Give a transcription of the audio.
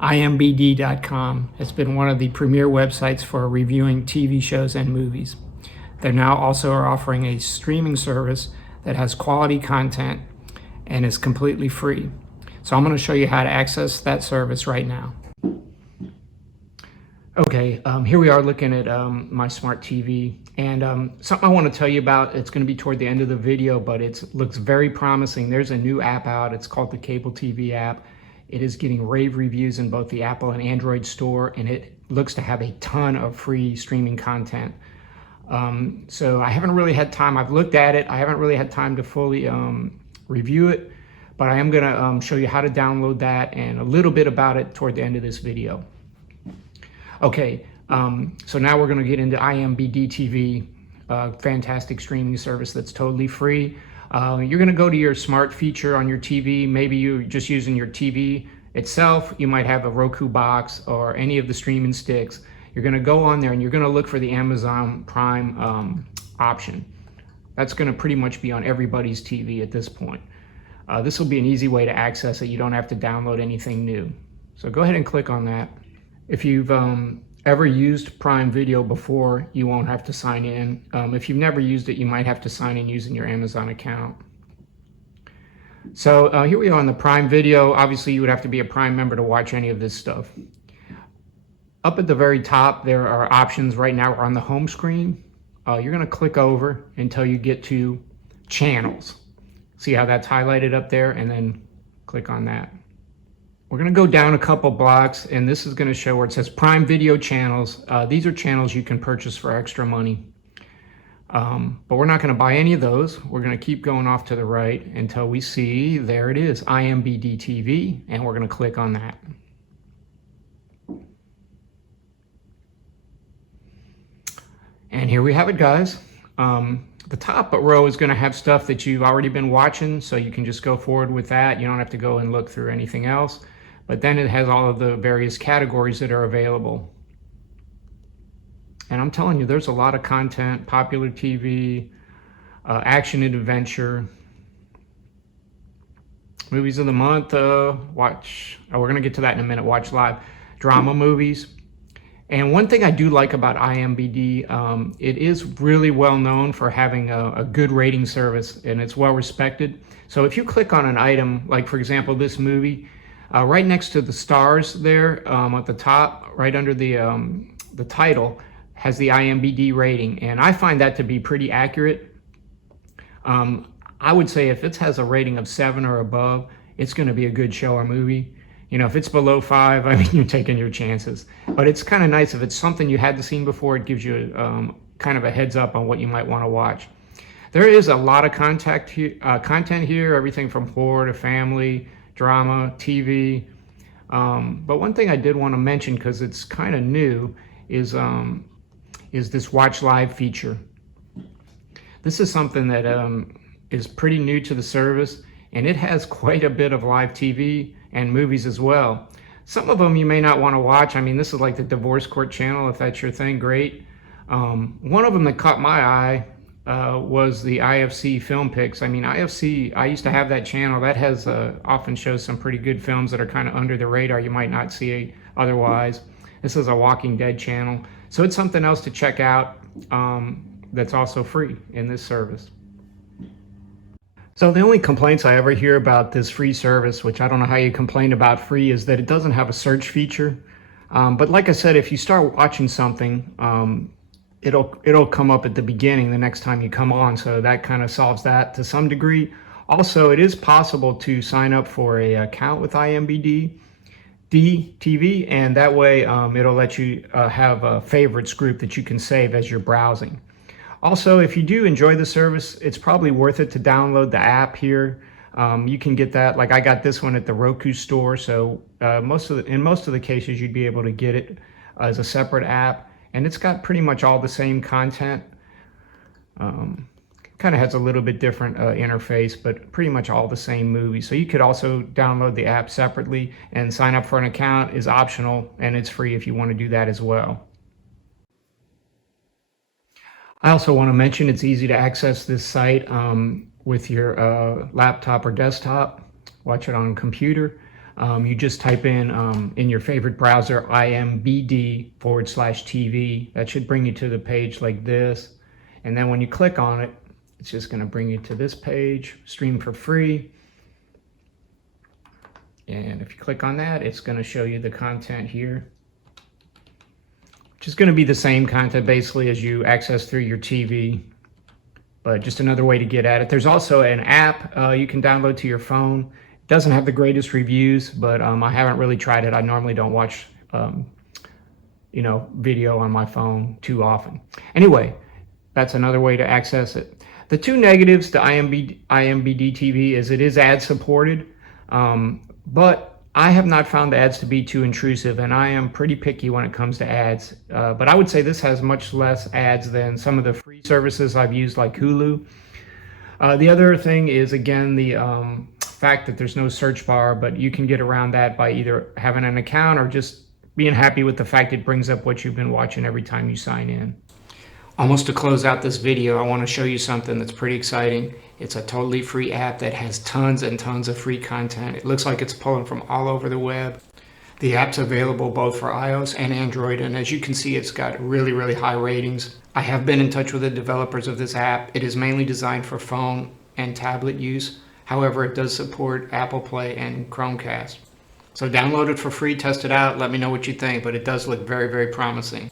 IMBd.com has been one of the premier websites for reviewing TV shows and movies. They now also are offering a streaming service that has quality content and is completely free. So I'm going to show you how to access that service right now. Okay, here we are looking at my smart TV, and something I want to tell you about, it's going to be toward the end of the video, but it looks very promising. There's a new app out. It's called the Cable TV app. It is getting rave reviews in both the Apple and Android store, and it looks to have a ton of free streaming content. So I haven't really had time. I've looked at it. I haven't really had time to fully review it, but I am going to show you how to download that and a little bit about it toward the end of this video. Okay, so now we're going to get into IMBd TV, fantastic streaming service that's totally free. You're going to go to your smart feature on your TV. Maybe you're just using your TV itself. You might have a Roku box or any of the streaming sticks. You're going to go on there and you're going to look for the Amazon Prime option. That's going to pretty much be on everybody's TV at this point. This will be an easy way to access it. You don't have to download anything new. So go ahead and click on that. If you've ever used Prime Video before, you won't have to sign in. If you've never used it, you might have to sign in using your Amazon account. So here we are on the Prime Video. Obviously, you would have to be a Prime member to watch any of this stuff. Up at the very top, there are options. Right now we're on the home screen. You're going to click over until you get to Channels. See how that's highlighted up there? And then click on that. We're going to go down a couple blocks, and this is going to show where it says Prime Video Channels. These are channels you can purchase for extra money. But we're not going to buy any of those. We're going to keep going off to the right until we see, there it is, IMBd TV, and we're going to click on that. And here we have it, guys. The top row is going to have stuff that you've already been watching, so you can just go forward with that. You don't have to go and look through anything else. But then it has all of the various categories that are available. And I'm telling you, there's a lot of content: popular TV, action and adventure, movies of the month, we're going to get to that in a minute, watch live, drama movies. And one thing I do like about IMBd, it is really well known for having a good rating service, and it's well respected. So if you click on an item, like for example this movie, right next to the stars there at the top, right under the title, has the IMBd rating, and I find that to be pretty accurate. I would say if it has a rating of 7 or above, it's going to be a good show or movie. You know, if it's below 5, I mean, you're taking your chances. But it's kind of nice if it's something you hadn't seen before. It gives you kind of a heads up on what you might want to watch. There is a lot of content here, everything from horror to family, drama, TV. But one thing I did want to mention, because it's kind of new, is this Watch Live feature. This is something that is pretty new to the service, and it has quite a bit of live TV and movies as well. Some of them you may not want to watch. I mean, this is like the divorce court channel. If that's your thing, great. One of them that caught my eye was the IFC Film Picks. I mean, IFC, I used to have that channel. That has often shows some pretty good films that are kind of under the radar you might not see otherwise. This is a Walking Dead channel. So it's something else to check out that's also free in this service. So the only complaints I ever hear about this free service, which I don't know how you complain about free, is that it doesn't have a search feature. But like I said, if you start watching something, it'll come up at the beginning the next time you come on. So that kind of solves that to some degree. Also, it is possible to sign up for an account with IMBd TV, and that way it'll let you have a favorites group that you can save as you're browsing. Also, if you do enjoy the service, it's probably worth it to download the app here. You can get that, like I got this one at the Roku store, so in most of the cases you'd be able to get it as a separate app, and it's got pretty much all the same content. Kind of has a little bit different interface, but pretty much all the same movies. So you could also download the app separately, and sign up for an account is optional, and it's free if you want to do that as well. I also want to mention it's easy to access this site with your laptop or desktop. Watch it on a computer. You just type in your favorite browser, IMBd/TV. That should bring you to the page like this. And then when you click on it, it's just going to bring you to this page, stream for free. And if you click on that, it's going to show you the content here, which is going to be the same content basically as you access through your TV, but just another way to get at it. There's also an app you can download to your phone. It doesn't have the greatest reviews, but I haven't really tried it. I normally don't watch video on my phone too often. Anyway, that's another way to access it. The two negatives to IMBd TV is it is ad supported. But I have not found the ads to be too intrusive, and I am pretty picky when it comes to ads. But I would say this has much less ads than some of the free services I've used, like Hulu. The other thing is, again, the fact that there's no search bar, but you can get around that by either having an account or just being happy with the fact it brings up what you've been watching every time you sign in. Almost to close out this video, I want to show you something that's pretty exciting. It's a totally free app that has tons and tons of free content. It looks like it's pulling from all over the web. The app's available both for iOS and Android, and as you can see, it's got really, really high ratings. I have been in touch with the developers of this app. It is mainly designed for phone and tablet use. However, it does support Apple Play and Chromecast. So download it for free, test it out, let me know what you think, but it does look very, very promising.